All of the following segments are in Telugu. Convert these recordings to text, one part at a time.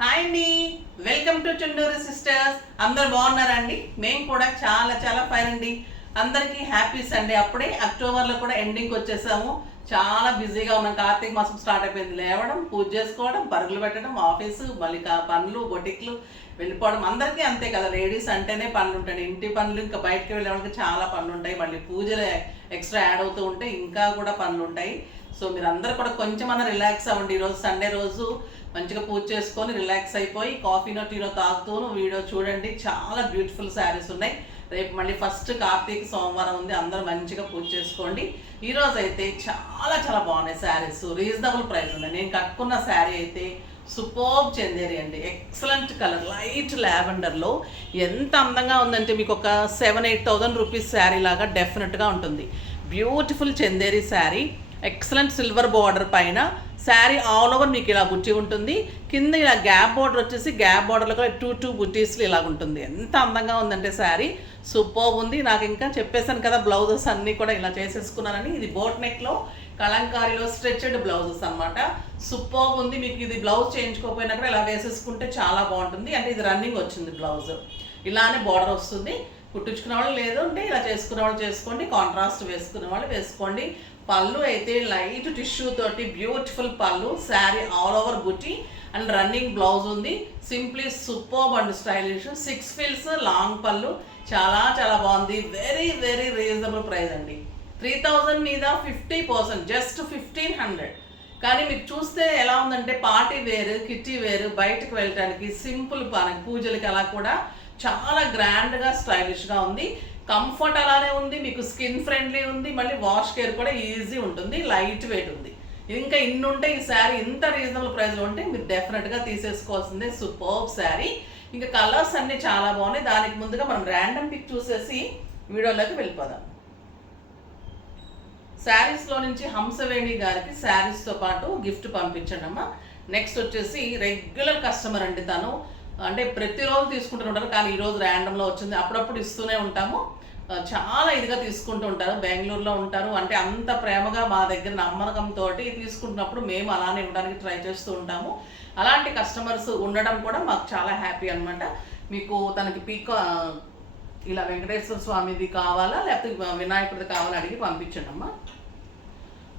హాయ్ అండి, వెల్కమ్ టు చుండూరు సిస్టర్స్. అందరు బాగున్నారా అండి? మేము కూడా చాలా చాలా ఫైన్ అండి. అందరికీ హ్యాపీ సండే. అప్పుడే అక్టోబర్లో కూడా ఎండింగ్కి వచ్చేసాము. చాలా బిజీగా ఉన్నాం. కార్తీక మాసం స్టార్ట్ అయిపోయింది. లేవడం, పూజ చేసుకోవడం, పరుగులు పెట్టడం, ఆఫీసు, మళ్ళీ పనులు, బొటిక్లు వెళ్ళిపోవడం. అందరికీ అంతే కదా, లేడీస్ అంటేనే పనులు ఉంటాయి. ఇంటి పనులు, ఇంకా బయటకు వెళ్ళే వాళ్ళకి చాలా పనులు ఉంటాయి. మళ్ళీ పూజలు ఎక్స్ట్రా యాడ్ అవుతూ ఉంటే ఇంకా కూడా పనులు ఉంటాయి. సో మీరు అందరూ కూడా కొంచెమన్నా రిలాక్స్ అవ్వండి. ఈరోజు సండే రోజు మంచిగా పూజ చేసుకొని రిలాక్స్ అయిపోయి కాఫీనో టీనో తాగుతూను వీడియో చూడండి. చాలా బ్యూటిఫుల్ శారీస్ ఉన్నాయి. రేపు మళ్ళీ ఫస్ట్ కార్తీక సోమవారం ఉంది. అందరూ మంచిగా పూజ చేసుకోండి. ఈరోజు అయితే చాలా చాలా బాగున్నాయి శారీస్, రీజనబుల్ ప్రైస్ ఉన్నాయి. నేను కట్టుకున్న శారీ అయితే సూపర్బ్ చందేరి అండి. ఎక్సలెంట్ కలర్, లైట్ లావెండర్లో ఎంత అందంగా ఉందంటే మీకు ఒక 7,000-8,000 రూపీస్ శారీ లాగా డెఫినెట్గా ఉంటుంది. Beautiful Chanderi sari, excellent silver border పైన శారీ ఆల్ ఓవర్ మీకు ఇలా బుట్టి ఉంటుంది. కింద ఇలా గ్యాప్ బార్డర్ వచ్చేసి గ్యాప్ బార్డర్లో కూడా 2 బుట్టీస్లు ఇలా ఉంటుంది. ఎంత అందంగా ఉందంటే శారీ సూపర్ ఉంది. నాకు ఇంకా చెప్పేశాను కదా, బ్లౌజెస్ అన్నీ కూడా ఇలా చేసేసుకున్నానని. ఇది బోట్ నెక్లో కలంకారీలో స్ట్రెచ్డ్ బ్లౌజెస్ అనమాట. సూపర్ ఉంది. మీకు ఇది బ్లౌజ్ చేయించుకోకపోయినా కూడా ఇలా వేసేసుకుంటే చాలా బాగుంటుంది. అంటే ఇది రన్నింగ్ వచ్చింది బ్లౌజ్, ఇలానే బార్డర్ వస్తుంది. కుట్టించుకునే వాళ్ళు లేదు అంటే ఇలా చేసుకునే వాళ్ళు చేసుకోండి, కాంట్రాస్ట్ వేసుకునే వాళ్ళు వేసుకోండి. పళ్ళు అయితే లైట్ టిష్యూ తోటి బ్యూటిఫుల్ పళ్ళు, శారీ ఆల్ ఓవర్ బుట్టి అండ్ రన్నింగ్ బ్లౌజ్ ఉంది. Simply superb and stylish. 6 feels long పళ్ళు, చాలా చాలా బాగుంది. వెరీ వెరీ రీజనబుల్ ప్రైస్ అండి. 3,000 మీద 50%, జస్ట్ 1,500. కానీ మీకు చూస్తే ఎలా ఉందంటే పార్టీ వేరు, కిట్టి వేరు, బయటకు వెళ్ళటానికి సింపుల్ పూజలకి అలా కూడా చాలా గ్రాండ్గా స్టైలిష్గా ఉంది. కంఫర్ట్ అలానే ఉంది, మీకు స్కిన్ ఫ్రెండ్లీ ఉంది, మళ్ళీ వాష్ కేర్ కూడా ఈజీ ఉంటుంది, లైట్ వెయిట్ ఉంది. ఇంకా ఇన్ని ఉంటే ఈ శారీ ఇంత రీజనబుల్ ప్రైస్లో ఉంటే మీరు డెఫినెట్గా తీసేసుకోవాల్సిందే. సూపర్బ్ శారీ. ఇంకా కలర్స్ అన్నీ చాలా బాగున్నాయి. దానికి ముందుగా మనం ర్యాండమ్ పిక్ చూసేసి వీడియోలోకి వెళ్ళిపోదాం. శారీస్లో నుంచి హంసవేణి గారికి శారీస్తో పాటు గిఫ్ట్ పంపించండి అమ్మా. నెక్స్ట్ వచ్చేసి రెగ్యులర్ కస్టమర్ అండి తను, అంటే ప్రతిరోజు తీసుకుంటూ ఉంటారు, కానీ ఈరోజు ర్యాండమ్లో వచ్చింది. అప్పుడప్పుడు ఇస్తూనే ఉంటాము. చాలా ఇదిగా తీసుకుంటూ ఉంటారు. బెంగళూరులో ఉంటారు. అంటే అంత ప్రేమగా మా దగ్గర నమ్మకంతో తీసుకుంటున్నప్పుడు మేము అలానే ఇవ్వడానికి ట్రై చేస్తూ ఉంటాము. అలాంటి కస్టమర్స్ ఉండడం కూడా మాకు చాలా హ్యాపీ అనమాట. మీకు తనకి ఇలా వెంకటేశ్వర స్వామిది కావాలా లేకపోతే వినాయకుడిది కావాలా అడిగి పంపించండి అమ్మా.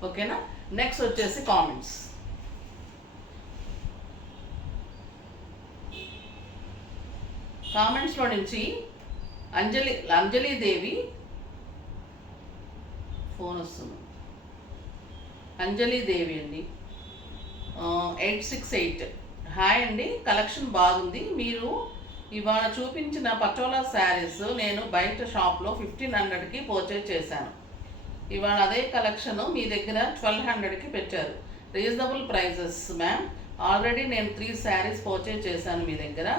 ఓకేనా. నెక్స్ట్ వచ్చేసి కామెంట్స్లో నుంచి అంజలిదేవి ఫోన్ వస్తుంది. అంజలిదేవి అండి, 868. హాయ్ అండి, కలెక్షన్ బాగుంది. మీరు ఇవాళ చూపించిన పటోలా శారీస్ నేను బయట షాప్లో 1,500కి పర్చేజ్ చేశాను. ఇవాళ అదే కలెక్షన్ మీ దగ్గర 1,200కి పెట్టారు. Reasonable prices ma'am. ఆల్రెడీ నేను 3 శారీస్ పర్చేజ్ చేశాను మీ దగ్గర.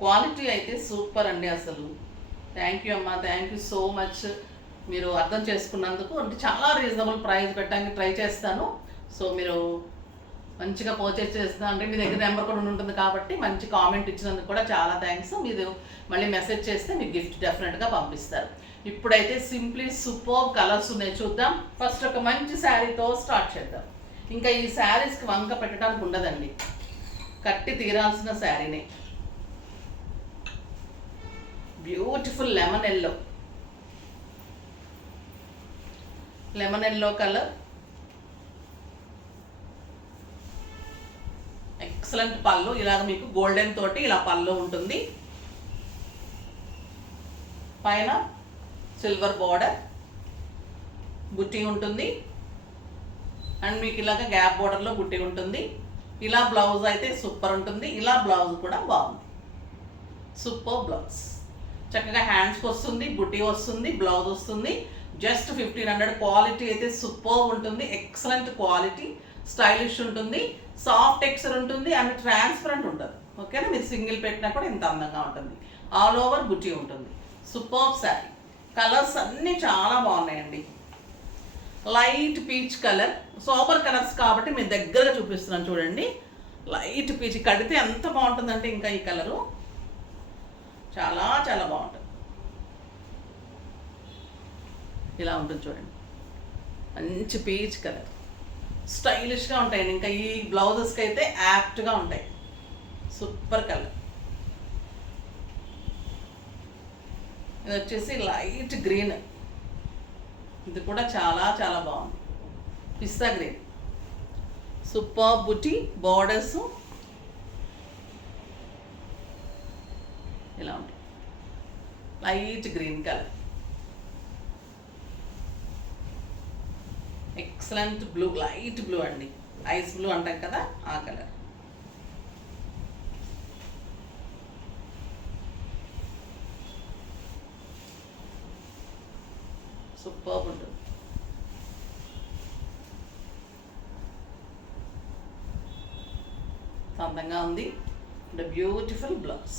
క్వాలిటీ అయితే సూపర్ అండి అసలు. థ్యాంక్ యూ అమ్మా, థ్యాంక్ యూ సో మచ్. మీరు అర్థం చేసుకున్నందుకు. అంటే చాలా రీజనబుల్ ప్రైస్ పెట్టడానికి ట్రై చేస్తాను. సో మీరు మంచిగా పర్చేజ్ చేస్తాను అంటే మీ దగ్గర నెంబర్ కూడా ఉంటుంది కాబట్టి మంచి కామెంట్ ఇచ్చినందుకు కూడా చాలా థ్యాంక్స్. మీరు మళ్ళీ మెసేజ్ చేస్తే మీకు గిఫ్ట్ డెఫినెట్గా పంపిస్తారు. ఇప్పుడైతే సింప్లీ సూపర్ కలర్స్ ఉన్నాయి, చూద్దాం. ఫస్ట్ ఒక మంచి శారీతో స్టార్ట్ చేద్దాం. ఇంకా ఈ శారీస్కి వంక పెట్టడానికి ఉండదండి, కట్టి తీరాల్సిన శారీనే. Beautiful lemon yellow colour, excellent పళ్ళు. ఇలాగ మీకు గోల్డెన్ తోటి ఇలా పళ్ళు ఉంటుంది. పైన సిల్వర్ బార్డర్ బుట్టి ఉంటుంది అండ్ మీకు ఇలాగ గ్యాప్ బార్డర్లో బుట్టి ఉంటుంది. ఇలా బ్లౌజ్ అయితే సూపర్ ఉంటుంది. ఇలా బ్లౌజ్ కూడా బాగుంది, సూపర్ బ్లౌజ్. చక్కగా హ్యాండ్స్కి వస్తుంది, బుట్టి వస్తుంది, బ్లౌజ్ వస్తుంది. జస్ట్ 1,500. క్వాలిటీ అయితే సూపర్ ఉంటుంది, ఎక్సలెంట్ క్వాలిటీ, స్టైలిష్ ఉంటుంది, సాఫ్ట్ టెక్స్చర్ ఉంటుంది అండ్ ట్రాన్స్పరెంట్ ఉంటుంది. ఓకేనా. మీరు సింగిల్ పెట్టినా కూడా ఇంత అందంగా ఉంటుంది. ఆల్ ఓవర్ బుట్టి ఉంటుంది. సూపర్ శారీ. కలర్స్ అన్నీ చాలా బాగున్నాయండి. Light peach colour, super colours కాబట్టి మీ దగ్గరగా చూపిస్తున్నాను చూడండి. లైట్ పీచ్ కడితే ఎంత బాగుంటుందంటే ఇంకా ఈ కలరు చాలా చాలా బాగుంటుంది. ఇలా ఉంటుంది చూడండి, మంచి పీచ్ కలర్, స్టైలిష్గా ఉంటాయండి. ఇంకా ఈ బ్లౌజెస్కి అయితే యాప్ట్గా ఉంటాయి. Super colour. ఇది వచ్చేసి లైట్ గ్రీన్, ఇది కూడా చాలా చాలా బాగుంది. పిస్తా గ్రీన్, సూపర్ బుటీ బార్డర్స్ ఇలా ఉంటాయి. Light green colour, excellent blue, light blue అండి, ఐస్ బ్లూ అంటాం కదా ఆ కలర్. సూపర్ ఉంటుంది. అందంగా ఉంది. బ్యూటిఫుల్ బ్లౌజ్,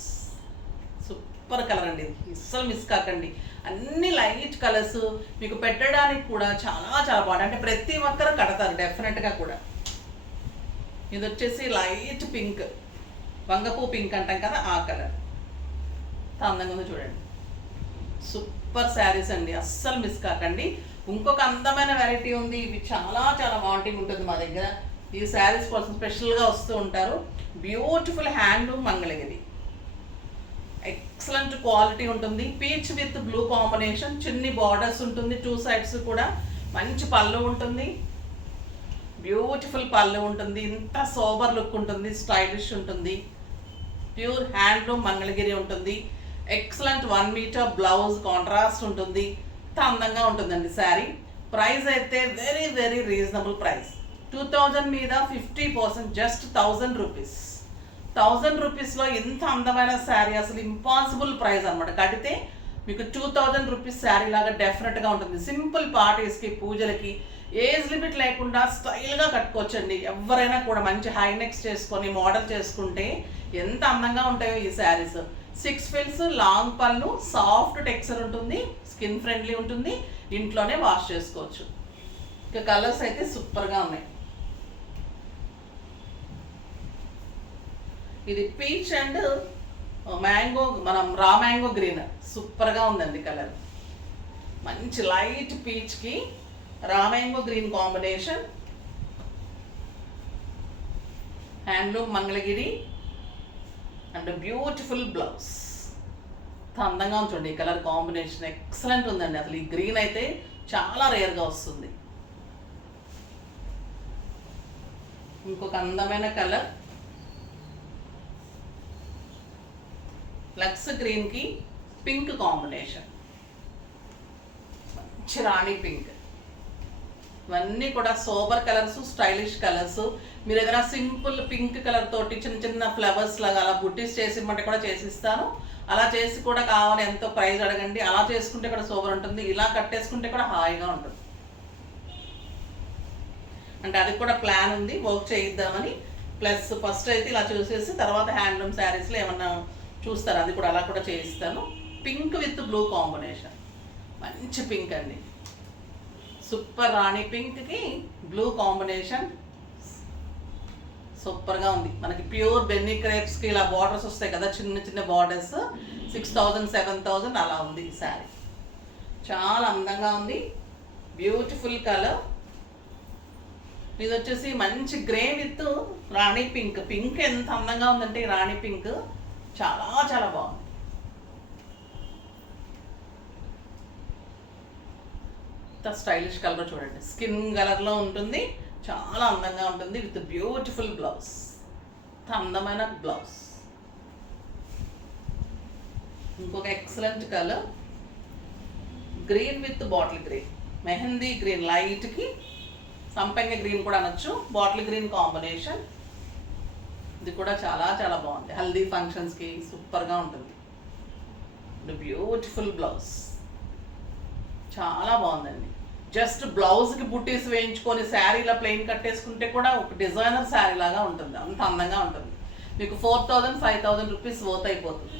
సూపర్ కలర్ అండి. ఇది అస్సలు మిస్ కాకండి. అన్ని లైట్ కలర్స్ మీకు పెట్టడానికి కూడా చాలా చాలా బాగుంది. అంటే ప్రతి ఒక్కరు కడతారు డెఫినెట్గా కూడా. ఇది వచ్చేసి లైట్ పింక్, వంగపూ పింక్ అంటాం కదా ఆ కలర్. అందంగా ఉంది చూడండి. సూపర్ శారీస్ అండి, అస్సలు మిస్ కాకండి. ఇంకొక అందమైన వెరైటీ ఉంది. ఇవి చాలా చాలా బాగుంటుంది ఉంటుంది మా దగ్గర. ఈ శారీస్ కోసం స్పెషల్గా వస్తూ ఉంటారు. Beautiful handloom Mangalagiri, excellent quality ఉంటుంది. పీచ్ విత్ బ్లూ కాంబినేషన్, చిన్ని బార్డర్స్ ఉంటుంది, 2 సైడ్స్ కూడా. మంచి పళ్ళు ఉంటుంది, బ్యూటిఫుల్ పళ్ళు ఉంటుంది. ఇంత సోబర్ లుక్ ఉంటుంది, స్టైలిష్ ఉంటుంది. ప్యూర్ హ్యాండ్లూమ్ మంగళగిరి ఉంటుంది. ఎక్సలెంట్ 1 మీటర్ బ్లౌజ్ కాంట్రాస్ట్ ఉంటుంది. ఇంత అందంగా ఉంటుందండి శారీ. ప్రైస్ అయితే వెరీ వెరీ రీజనబుల్ ప్రైస్. 2000 మీద 50%, జస్ట్ 1000 రూపీస్. 1000 రూపీస్లో ఇంత అందమైన శారీ అసలు ఇంపాసిబుల్ ప్రైస్ అనమాట. కడితే మీకు 2000 రూపీస్ శారీ లాగా డెఫినెట్గా ఉంటుంది. సింపుల్ పార్టీస్కి, పూజలకి, ఏజ్ లిమిట్ లేకుండా స్టైల్గా కట్టుకోవచ్చండి. ఎవరైనా కూడా మంచి హై నెక్స్ చేసుకొని మోడల్ చేసుకుంటే ఎంత అందంగా ఉంటాయో ఈ శారీస్. 6 ఫిల్స్, లాంగ్ పళ్ళు, సాఫ్ట్ టెక్స్చర్ ఉంటుంది, స్కిన్ ఫ్రెండ్లీ ఉంటుంది, ఇంట్లోనే వాష్ చేసుకోవచ్చు. ఇక కలర్స్ అయితే సూపర్గా ఉన్నాయి. ఇది పీచ్ అండ్ మ్యాంగో, మనం రా మ్యాంగో గ్రీన్, సూపర్గా ఉందండి కలర్. మంచి లైట్ పీచ్కి raw mango green combination. Handloom Mangalagiri and beautiful blouse. అందంగా ఉంచండి ఈ కలర్ కాంబినేషన్, ఎక్సలెంట్ ఉందండి. అసలు ఈ గ్రీన్ అయితే చాలా రేర్గా వస్తుంది. ఇంకొక అందమైన కలర్ లక్స్ గ్రీన్కి పింక్ కాంబినేషన్, మంచి రాణి పింక్. ఇవన్నీ కూడా సోబర్ కలర్స్, స్టైలిష్ కలర్స్. మీరు ఏదైనా సింపుల్ పింక్ కలర్ తోటి చిన్న చిన్న ఫ్లవర్స్ లాగా అలా బుట్టీస్ చేసి ఇమ్మంటే కూడా చేసిస్తాను. అలా చేసి కూడా కావాలి, ఎంతో ప్రైస్ అడగండి. అలా చేసుకుంటే కూడా సోబర్ ఉంటుంది, ఇలా కట్టేసుకుంటే కూడా హాయిగా ఉంటుంది. అంటే అది కూడా ప్లాన్ ఉంది, వర్క్ చేయిద్దామని. ప్లస్ ఫస్ట్ అయితే ఇలా చూసేసి తర్వాత హ్యాండ్లూమ్ శారీస్లో ఏమన్నా చూస్తారు, అది కూడా అలా కూడా చేయిస్తాను. పింక్ విత్ బ్లూ కాంబినేషన్, మంచి పింక్ అండి. సూపర్ రాణి పింక్కి బ్లూ కాంబినేషన్ సూపర్గా ఉంది. మనకి ప్యూర్ బెన్నీ క్రేప్స్కి ఇలా బార్డర్స్ వస్తాయి కదా, చిన్న చిన్న బార్డర్స్. 6000, 7000 అలా ఉంది ఈ శారీ. చాలా అందంగా ఉంది, బ్యూటిఫుల్ కలర్. ఇది వచ్చేసి మంచి grey with Rani pink. Pink ఎంత అందంగా ఉందంటే ఈ రాణి పింక్ చాలా చాలా బాగుంది. స్టైలిష్ కలర్ చూడండి, స్కిన్ కలర్లో ఉంటుంది, చాలా అందంగా ఉంటుంది. విత్ బ్యూటిఫుల్ బ్లౌజ్, అందమైన బ్లౌజ్. ఇంకొక excellent colour green with bottle green, mehndi green, లైట్కి సంపెంగ గ్రీన్ కూడా అనొచ్చు, బాటిల్ గ్రీన్ కాంబినేషన్. ఇది కూడా చాలా చాలా బాగుంది, హల్దీ ఫంక్షన్స్కి సూపర్గా ఉంటుంది. బ్యూటిఫుల్ బ్లౌజ్, చాలా బాగుందండి. జస్ట్ బ్లౌజ్కి బుట్టీస్ వేయించుకొని శారీలా ప్లెయిన్ కట్టేసుకుంటే కూడా ఒక డిజైనర్ శారీ లాగా ఉంటుంది, అంత అందంగా ఉంటుంది. మీకు 4000, 5000 రూపీస్ వర్త్ అయిపోతుంది.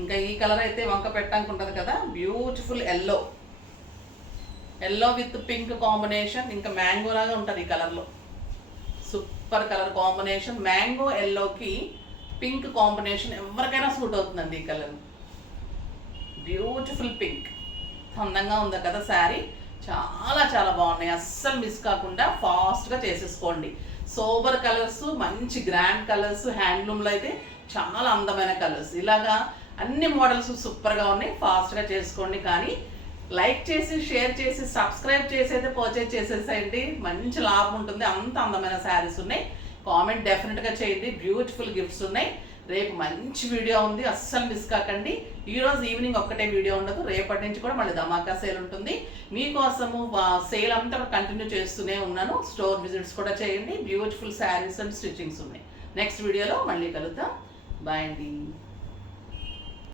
ఇంకా ఈ కలర్ అయితే వంక పెట్టడానికి ఉంటుంది కదా, beautiful yellow, yellow with pink combination. ఇంకా మ్యాంగో లాగా ఉంటుంది ఈ కలర్లో, సూపర్ కలర్ కాంబినేషన్. మ్యాంగో ఎల్లోకి పింక్ కాంబినేషన్ ఎవరికైనా సూట్ అవుతుందండి ఈ కలర్. బ్యూటిఫుల్ పింక్, అందంగా ఉంది కదా శారీ. చాలా చాలా బాగున్నాయి, అస్సలు మిస్ కాకుండా ఫాస్ట్గా చేసేసుకోండి. సోబర్ కలర్స్, మంచి గ్రాండ్ కలర్స్, హ్యాండ్లూమ్లో అయితే చాలా అందమైన కలర్స్. ఇలాగా అన్ని మోడల్స్ సూపర్గా ఉన్నాయి. ఫాస్ట్గా చేసుకోండి. కానీ లైక్ చేసి, షేర్ చేసి, సబ్స్క్రైబ్ చేసి అయితే పర్చేజ్ చేసేసేయండి. మంచి లాభం ఉంటుంది. అంత అందమైన శారీస్ ఉన్నాయి. కామెంట్ డెఫినెట్గా చేయండి. బ్యూటిఫుల్ గిఫ్ట్స్ ఉన్నాయి. రేపు మంచి వీడియో ఉంది, అస్సలు మిస్ కాకండి. ఈరోజు ఈవినింగ్ ఒక్కటే వీడియో ఉండదు, రేపటి నుంచి కూడా మళ్ళీ ధమాకా సేల్ ఉంటుంది మీకోసము. సేల్ అంతా కంటిన్యూ చేస్తూనే ఉన్నాను. స్టోర్ విజిట్స్ కూడా చేయండి. బ్యూటిఫుల్ శారీస్ అండ్ స్టిచ్చింగ్స్ ఉన్నాయి. నెక్స్ట్ వీడియోలో మళ్ళీ కలుద్దాం. బాయ్ అండి.